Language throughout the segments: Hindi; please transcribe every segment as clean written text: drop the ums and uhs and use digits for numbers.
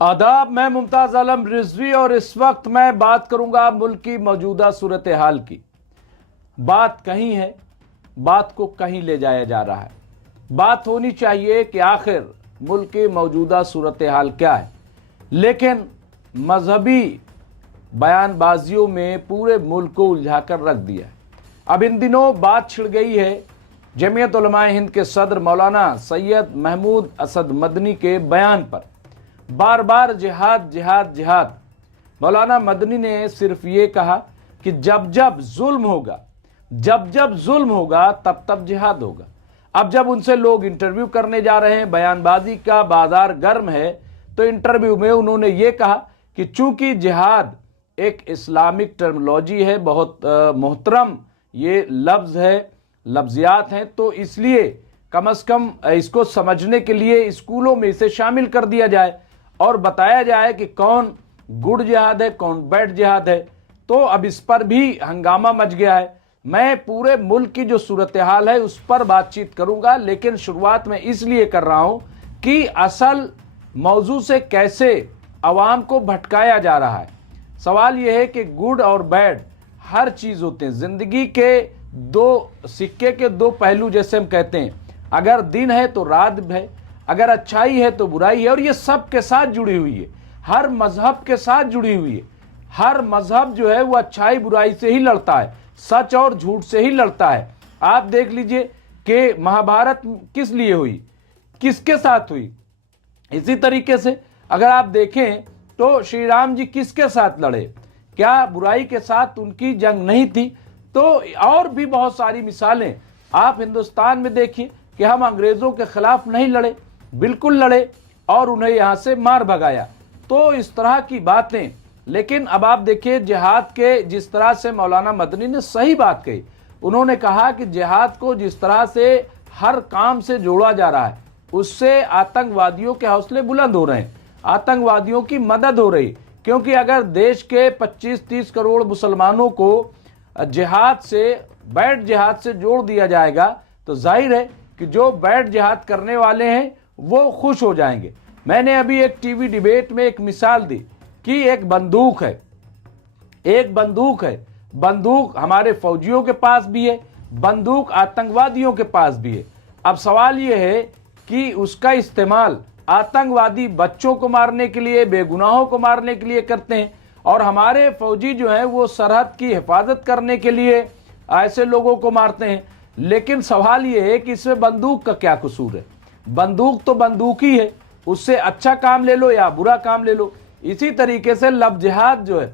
आदाब, मैं मुमताज आलम रिजवी और इस वक्त मैं बात करूंगा मुल्क की मौजूदा सूरत हाल की। बात कहीं है, बात को कहीं ले जाया जा रहा है। बात होनी चाहिए कि आखिर मुल्क की मौजूदा सूरत हाल क्या है, लेकिन मजहबी बयानबाजियों में पूरे मुल्क को उलझाकर रख दिया है। अब इन दिनों बात छिड़ गई है जमीयत उलमाए हिंद के सदर मौलाना सैयद महमूद असद मदनी के बयान पर। बार बार जिहाद जिहाद जिहाद। मौलाना मदनी ने सिर्फ ये कहा कि जब जब जुल्म होगा, जब जब जुल्म होगा तब तब जिहाद होगा। अब जब उनसे लोग इंटरव्यू करने जा रहे हैं, बयानबाजी का बाजार गर्म है, तो इंटरव्यू में उन्होंने ये कहा कि चूंकि जिहाद एक इस्लामिक टर्मिनोलॉजी है, बहुत मोहतरम ये लफ्ज है, लफ्जियात हैं, तो इसलिए कम से कम इसको समझने के लिए स्कूलों में इसे शामिल कर दिया जाए और बताया जाए कि कौन गुड जिहाद है, कौन बैड जिहाद है। तो अब इस पर भी हंगामा मच गया है। मैं पूरे मुल्क की जो सूरत हाल है उस पर बातचीत करूंगा, लेकिन शुरुआत में इसलिए कर रहा हूं कि असल मौजू से कैसे अवाम को भटकाया जा रहा है। सवाल यह है कि गुड और बैड हर चीज़ होते हैं, ज़िंदगी के दो सिक्के के दो पहलू जैसे हम कहते हैं। अगर दिन है तो रात है, अगर अच्छाई है तो बुराई है, और ये सब के साथ जुड़ी हुई है, हर मजहब के साथ जुड़ी हुई है। हर मजहब जो है वो अच्छाई बुराई से ही लड़ता है, सच और झूठ से ही लड़ता है। आप देख लीजिए कि महाभारत किस लिए हुई, किसके साथ हुई। इसी तरीके से अगर आप देखें तो श्री राम जी किसके साथ लड़े, क्या बुराई के साथ उनकी जंग नहीं थी। तो और भी बहुत सारी मिसालें आप हिंदुस्तान में देखिए कि हम अंग्रेजों के खिलाफ नहीं लड़े, बिल्कुल लड़े और उन्हें यहां से मार भगाया। तो इस तरह की बातें। लेकिन अब आप देखिए जिहाद के जिस तरह से मौलाना मदनी ने सही बात कही। उन्होंने कहा कि जिहाद को जिस तरह से हर काम से जोड़ा जा रहा है, उससे आतंकवादियों के हौसले बुलंद हो रहे हैं, आतंकवादियों की मदद हो रही। क्योंकि अगर देश के 25-30 करोड़ मुसलमानों को जिहाद से, बैड जिहाद से जोड़ दिया जाएगा, तो जाहिर है कि जो बैड जिहाद करने वाले हैं वो खुश हो जाएंगे। मैंने अभी एक टीवी डिबेट में एक मिसाल दी कि एक बंदूक है, एक बंदूक है, बंदूक हमारे फौजियों के पास भी है, बंदूक आतंकवादियों के पास भी है। अब सवाल यह है कि उसका इस्तेमाल आतंकवादी बच्चों को मारने के लिए, बेगुनाहों को मारने के लिए करते हैं, और हमारे फौजी जो है वो सरहद की हिफाजत करने के लिए ऐसे लोगों को मारते हैं। लेकिन सवाल ये है कि इसमें बंदूक का क्या कसूर है। बंदूक तो बंदूक ही है, उससे अच्छा काम ले लो या बुरा काम ले लो। इसी तरीके से लफ्ज़ जिहाद जो है,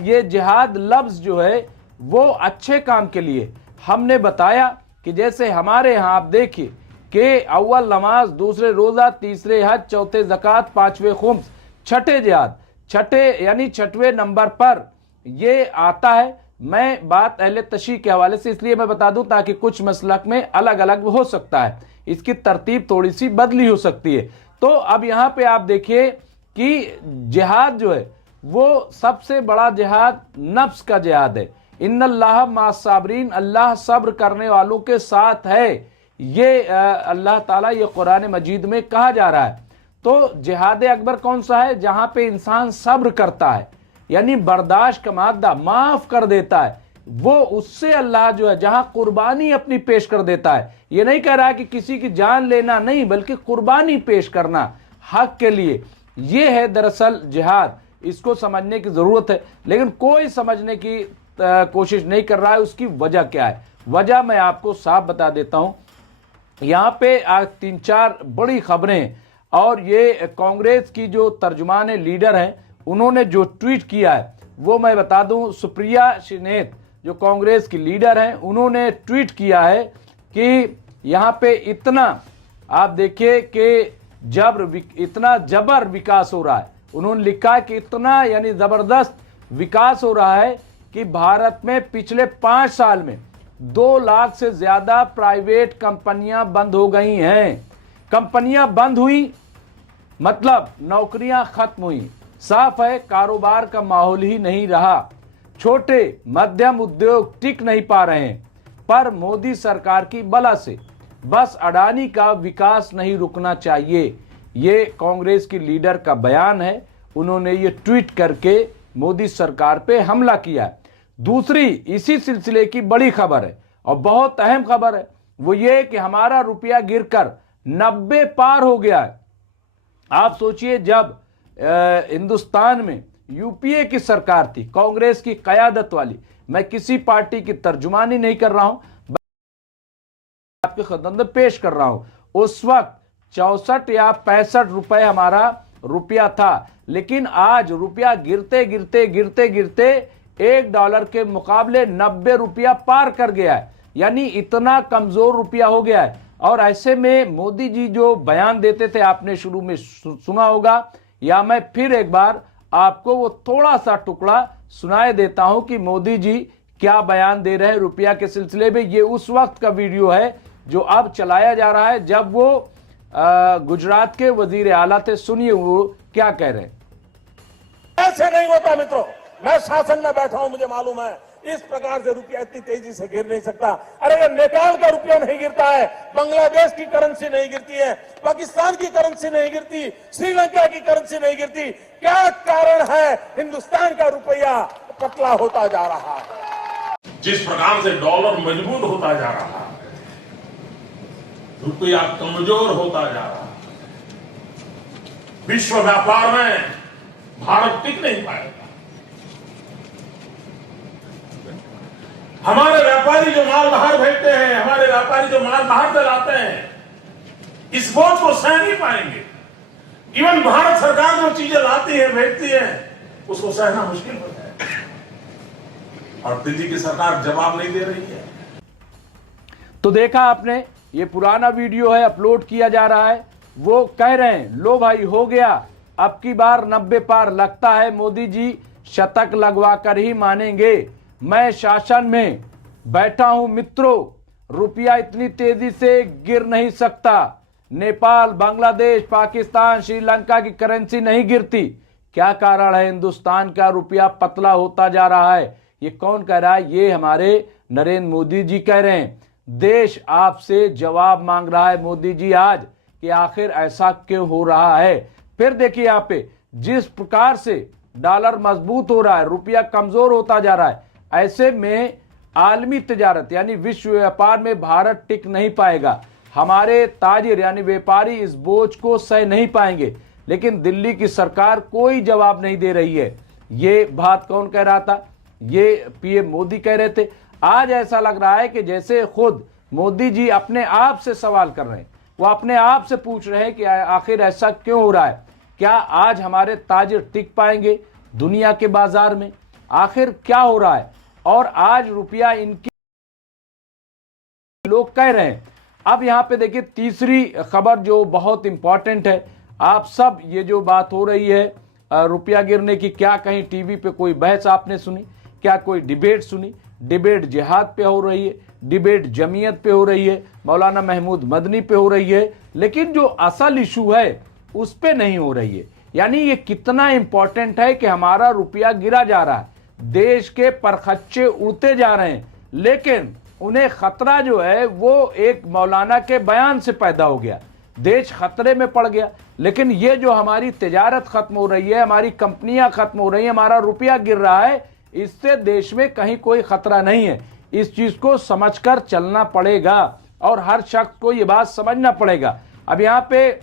ये जिहाद लफ्ज़ जो है वो अच्छे काम के लिए। हमने बताया कि जैसे हमारे यहाँ आप देखिए कि अव्वल नमाज, दूसरे रोज़ा, तीसरे हज, चौथे ज़कात, पाँचवें खुम्स, छठे जिहाद, छठे यानी छठवें नंबर पर ये आता है। मैं बात अहले तशरीह के हवाले से इसलिए मैं बता दूं ताकि कुछ मसलक में अलग अलग हो सकता है, इसकी तरतीब थोड़ी सी बदली हो सकती है। तो अब यहाँ पे आप देखिए कि जिहाद जो है वो सबसे बड़ा जिहाद नफ्स का जिहाद है। इन्नल्लाह मास्साबिरीन, अल्लाह सब्र करने वालों के साथ है। ये अल्लाह ताला ये कुरान मजीद में कहा जा रहा है। तो जिहाद अकबर कौन सा है? जहां पे इंसान सब्र करता है, यानी बर्दाश्त का मादा, माफ कर देता है, वो उससे अल्लाह जो है जहां कुर्बानी अपनी पेश कर देता है। ये नहीं कह रहा है कि किसी की जान लेना नहीं, बल्कि कुर्बानी पेश करना हक के लिए, ये है दरअसल जिहाद। इसको समझने की जरूरत है, लेकिन कोई समझने की कोशिश नहीं कर रहा है। उसकी वजह क्या है? वजह मैं आपको साफ बता देता हूं। यहाँ पे आज 3-4 बड़ी खबरें हैं, और ये कांग्रेस की जो तर्जुमान लीडर हैं उन्होंने जो ट्वीट किया है वो मैं बता दूं। सुप्रिया श्रीनेत जो कांग्रेस की लीडर हैं, उन्होंने ट्वीट किया है कि यहाँ पे इतना आप देखिए कि इतना जबर विकास हो रहा है। उन्होंने लिखा कि इतना यानी जबरदस्त विकास हो रहा है कि भारत में पिछले 5 साल में 2 लाख से ज्यादा प्राइवेट कंपनियां बंद हो गई हैं। कंपनियां बंद हुई मतलब नौकरियां खत्म हुई। साफ है कारोबार का माहौल ही नहीं रहा। छोटे मध्यम उद्योग टिक नहीं पा रहे हैं। पर मोदी सरकार की बला से बस अडानी का विकास नहीं रुकना चाहिए। ये कांग्रेस की लीडर का बयान है। उन्होंने ये ट्वीट करके मोदी सरकार पे हमला किया है। दूसरी इसी सिलसिले की बड़ी खबर है और बहुत अहम खबर है, वो ये कि हमारा रुपया गिरकर 90 पार हो गया है। आप सोचिए, जब हिंदुस्तान में यूपीए की सरकार थी, कांग्रेस की कयादत वाली, मैं किसी पार्टी की तर्जुमानी नहीं कर रहा हूं, आपके खिदमत पेश कर रहा हूं, उस वक्त 64 या 65 रुपए हमारा रुपया था। लेकिन आज रुपया गिरते गिरते गिरते गिरते $1 के मुकाबले 90 रुपया पार कर गया है, यानी इतना कमजोर रुपया हो गया है। और ऐसे में मोदी जी जो बयान देते थे, आपने शुरू में सुना होगा, या मैं फिर एक बार आपको वो थोड़ा सा टुकड़ा सुनाए देता हूं कि मोदी जी क्या बयान दे रहे हैं रुपया के सिलसिले में। ये उस वक्त का वीडियो है जो अब चलाया जा रहा है, जब वो गुजरात के वजीर आला थे। सुनिए वो क्या कह रहे हैं। ऐसे नहीं होता मित्रों, मैं शासन में बैठा हूं, मुझे मालूम है इस प्रकार से रुपया इतनी तेजी से गिर नहीं सकता। अरे ये नेपाल का रुपया नहीं गिरता है, बांग्लादेश की करेंसी नहीं गिरती है, पाकिस्तान की करेंसी नहीं गिरती, श्रीलंका की करेंसी नहीं गिरती। क्या कारण है हिंदुस्तान का रुपया पतला होता जा रहा है? जिस प्रकार से डॉलर मजबूत होता जा रहा है, रुपया कमजोर होता जा रहा है, विश्व व्यापार में भारत टिक नहीं पाएगा। हमारे व्यापारी जो माल बाहर भेजते हैं, हमारे व्यापारी जो माल बाहर से लाते हैं, इस बोझ को सह नहीं पाएंगे। इवन भारत सरकार जो चीजें लाती है, भेजती है, उसको सहना मुश्किल हो जाएगा। और दिल्ली की सरकार जवाब नहीं दे रही है। तो देखा आपने, ये पुराना वीडियो है, अपलोड किया जा रहा है। वो कह रहे हैं, लो भाई हो गया, अब की बार 90 पार। लगता है मोदी जी शतक लगवा कर ही मानेंगे। मैं शासन में बैठा हूं मित्रों, रुपया इतनी तेजी से गिर नहीं सकता। नेपाल, बांग्लादेश, पाकिस्तान, श्रीलंका की करेंसी नहीं गिरती। क्या कारण है हिंदुस्तान का रुपया पतला होता जा रहा है? ये कौन कह रहा है? ये हमारे नरेंद्र मोदी जी कह रहे हैं। देश आपसे जवाब मांग रहा है मोदी जी आज, कि आखिर ऐसा क्यों हो रहा है। फिर देखिए यहाँ पे, जिस प्रकार से डॉलर मजबूत हो रहा है, रुपया कमजोर होता जा रहा है, ऐसे में आलमी तिजारत यानी विश्व व्यापार में भारत टिक नहीं पाएगा। हमारे ताजिर यानी व्यापारी इस बोझ को सह नहीं पाएंगे। लेकिन दिल्ली की सरकार कोई जवाब नहीं दे रही है। ये बात कौन कह रहा था? ये पीएम मोदी कह रहे थे। आज ऐसा लग रहा है कि जैसे खुद मोदी जी अपने आप से सवाल कर रहे हैं, वो अपने आप से पूछ रहे हैं कि आखिर ऐसा क्यों हो रहा है। क्या आज हमारे ताजिर टिक पाएंगे दुनिया के बाजार में? आखिर क्या हो रहा है? और आज रुपया इनकी लोग कह रहे हैं। अब यहां पे देखिए तीसरी खबर जो बहुत इंपॉर्टेंट है। आप सब ये जो बात हो रही है रुपया गिरने की, क्या कहीं टीवी पे कोई बहस आपने सुनी? क्या कोई डिबेट सुनी? डिबेट जिहाद पे हो रही है, डिबेट जमीयत पे हो रही है, मौलाना महमूद मदनी पे हो रही है, लेकिन जो असल इशू है उस पे नहीं हो रही है। यानी ये कितना इंपॉर्टेंट है कि हमारा रुपया गिरा जा रहा है, देश के परखच्चे उड़ते जा रहे हैं, लेकिन उन्हें खतरा जो है वो एक मौलाना के बयान से पैदा हो गया, देश खतरे में पड़ गया। लेकिन ये जो हमारी तिजारत खत्म हो रही है, हमारी कंपनियां खत्म हो रही है, हमारा रुपया गिर रहा है, इससे देश में कहीं कोई खतरा नहीं है। इस चीज को समझकर चलना पड़ेगा और हर शख्स को ये बात समझना पड़ेगा। अब यहाँ पे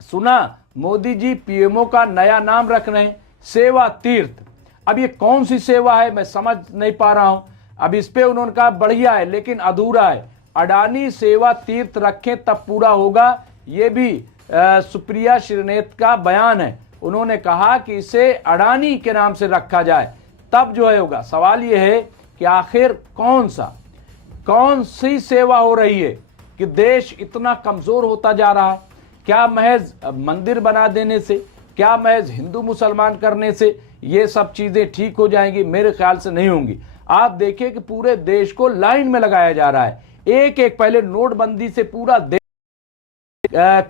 सुना मोदी जी पीएमओ का नया नाम रख रहे हैं, सेवा तीर्थ। अब ये कौन सी सेवा है मैं समझ नहीं पा रहा हूं। अब इस पे उन्होंने कहा बढ़िया है लेकिन अधूरा है। अडानी सेवा तीर्थ रखें तब पूरा होगा, ये भी सुप्रिया श्रीनेत का बयान है। उन्होंने कहा कि इसे अडानी के नाम से रखा जाए तब जो है होगा। सवाल ये है कि आखिर कौन सी सेवा हो रही है कि देश इतना कमजोर होता जा रहा है? क्या महज मंदिर बना देने से, क्या महज हिंदू मुसलमान करने से ये सब चीजें ठीक हो जाएंगी? मेरे ख्याल से नहीं होंगी। आप देखिए कि पूरे देश को लाइन में लगाया जा रहा है। एक एक पहले नोटबंदी से पूरा देश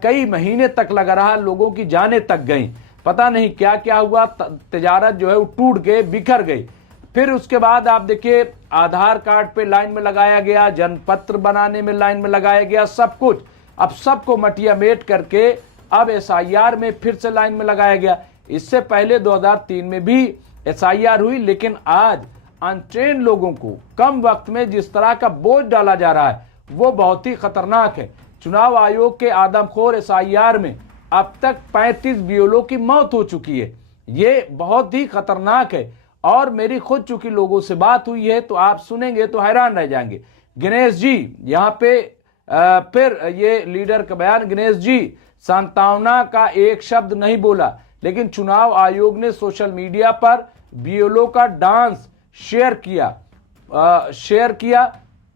कई महीने तक लगा रहा, लोगों की जानें तक गई, पता नहीं क्या क्या हुआ, तिजारत जो है वो टूट के बिखर गई। फिर उसके बाद आप देखिए आधार कार्ड पे लाइन में लगाया गया, जनपत्र बनाने में लाइन में लगाया गया, सब कुछ। अब सबको मटिया मेट करके अब SIR में फिर से लाइन में लगाया गया। इससे पहले 2003 में भी SIR हुई, लेकिन आज अनट्रेन लोगों को कम वक्त में जिस तरह का बोझ डाला जा रहा है वो बहुत ही खतरनाक है। चुनाव आयोग के आदमखोर SIR में अब तक 35 BLO की मौत हो चुकी है। ये बहुत ही खतरनाक है और मेरी खुद चूंकि लोगों से बात हुई है तो आप सुनेंगे तो हैरान रह जाएंगे। गणेश जी यहाँ पे फिर ये लीडर का बयान, गणेश जी सांत्वना का एक शब्द नहीं बोला, लेकिन चुनाव आयोग ने सोशल मीडिया पर BLO का डांस शेयर किया।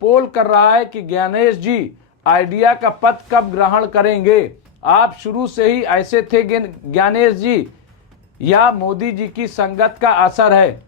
पोल कर रहा है कि गणेश जी आइडिया का पद कब ग्रहण करेंगे? आप शुरू से ही ऐसे थे गणेश जी, या मोदी जी की संगत का असर है?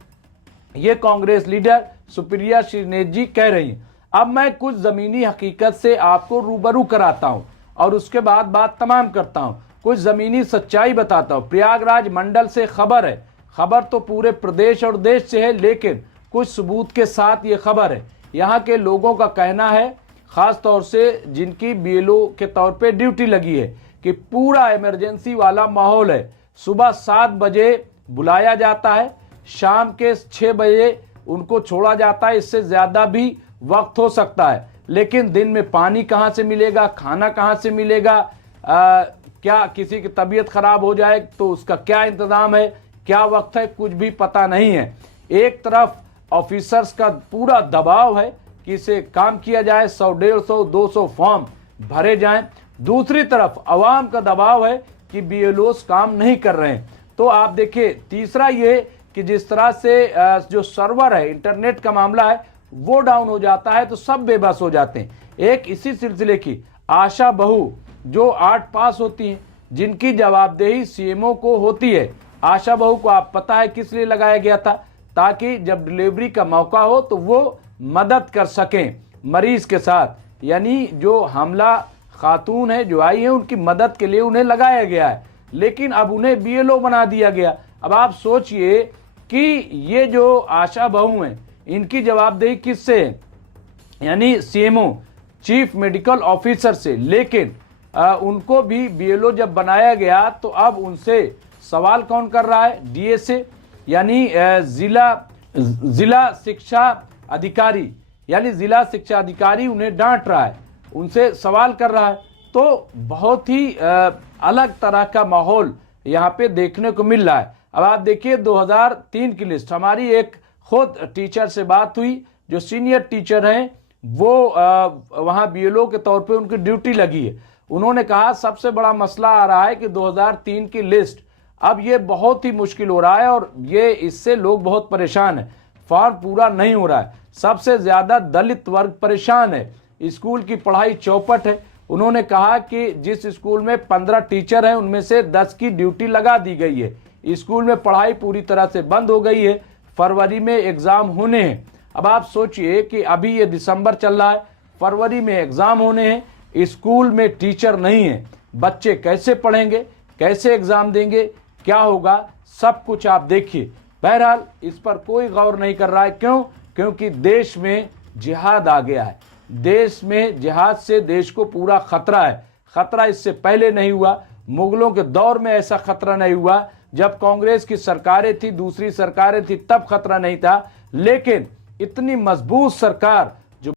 ये कांग्रेस लीडर सुप्रिया श्रीनेत जी कह रही हैं। अब मैं कुछ जमीनी हकीकत से आपको रूबरू कराता हूं और उसके बाद बात तमाम करता हूं। कुछ जमीनी सच्चाई बताता हूं। प्रयागराज मंडल से खबर है, खबर तो पूरे प्रदेश और देश से है, लेकिन कुछ सबूत के साथ ये खबर है। यहाँ के लोगों का कहना है, खास तौर से जिनकी BLO के तौर पे ड्यूटी लगी है, कि पूरा इमरजेंसी वाला माहौल है। सुबह 7 बजे बुलाया जाता है, शाम के 6 बजे उनको छोड़ा जाता है। इससे ज्यादा भी वक्त हो सकता है, लेकिन दिन में पानी कहाँ से मिलेगा, खाना कहाँ से मिलेगा, क्या किसी की तबीयत खराब हो जाए तो उसका क्या इंतजाम है, क्या वक्त है, कुछ भी पता नहीं है। एक तरफ ऑफिसर्स का पूरा दबाव है कि इसे काम किया जाए, 100, 150, 200 फॉर्म भरे जाएं। दूसरी तरफ अवाम का दबाव है कि BLOs काम नहीं कर रहे हैं। तो आप देखिए, तीसरा ये कि जिस तरह से जो सर्वर है, इंटरनेट का मामला है, वो डाउन हो जाता है तो सब बेबस हो जाते हैं। एक इसी सिलसिले की आशा बहू जो 8 पास होती हैं, जिनकी जवाबदेही CMO को होती है। आशा बहू को आप पता है किस लिए लगाया गया था? ताकि जब डिलीवरी का मौका हो तो वो मदद कर सकें मरीज के साथ। यानी जो हमला खातून है जो आई है, उनकी मदद के लिए उन्हें लगाया गया है, लेकिन अब उन्हें BLO बना दिया गया। अब आप सोचिए कि ये जो आशा बहू हैं, इनकी जवाबदेही किससे है? यानी CMO, चीफ मेडिकल ऑफिसर से। लेकिन उनको भी BLO जब बनाया गया तो अब उनसे सवाल कौन कर रहा है? DSA यानी जिला शिक्षा अधिकारी, यानी जिला शिक्षा अधिकारी उन्हें डांट रहा है, उनसे सवाल कर रहा है। तो बहुत ही अलग तरह का माहौल यहाँ पे देखने को मिल रहा है। अब आप देखिए 2003 की लिस्ट, हमारी एक खुद टीचर से बात हुई जो सीनियर टीचर हैं, वो वहाँ BLO के तौर पे उनकी ड्यूटी लगी है। उन्होंने कहा सबसे बड़ा मसला आ रहा है कि 2003 की लिस्ट अब ये बहुत ही मुश्किल हो रहा है और ये इससे लोग बहुत परेशान हैं। फॉर्म पूरा नहीं हो रहा है। सबसे ज्यादा दलित वर्ग परेशान है। स्कूल की पढ़ाई चौपट है। उन्होंने कहा कि जिस स्कूल में 15 टीचर हैं उनमें से 10 की ड्यूटी लगा दी गई है। स्कूल में पढ़ाई पूरी तरह से बंद हो गई है। फरवरी में एग्जाम होने हैं। अब आप सोचिए कि अभी ये दिसंबर चल रहा है, फरवरी में एग्जाम होने हैं, स्कूल में टीचर नहीं है, बच्चे कैसे पढ़ेंगे, कैसे एग्जाम देंगे, क्या होगा, सब कुछ आप देखिए। बहरहाल इस पर कोई गौर नहीं कर रहा है। क्यों? क्योंकि देश में जिहाद आ गया है। देश में जिहाद से देश को पूरा खतरा है। खतरा इससे पहले नहीं हुआ। मुगलों के दौर में ऐसा खतरा नहीं हुआ। जब कांग्रेस की सरकारें थी, दूसरी सरकारें थी, तब खतरा नहीं था। लेकिन इतनी मजबूत सरकार जो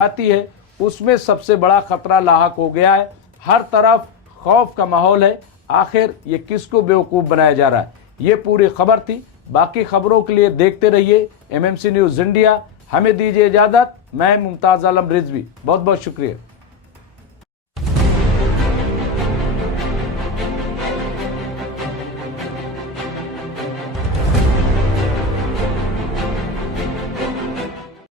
आती है उसमें सबसे बड़ा खतरा लाहक हो गया है। हर तरफ खौफ का माहौल है। आखिर ये किसको बेवकूफ बनाया जा रहा है? ये पूरी खबर थी। बाकी खबरों के लिए देखते रहिए MMC न्यूज इंडिया। हमें दीजिए इजाजत। मैं मुमताज आलम रिजवी, बहुत बहुत शुक्रिया।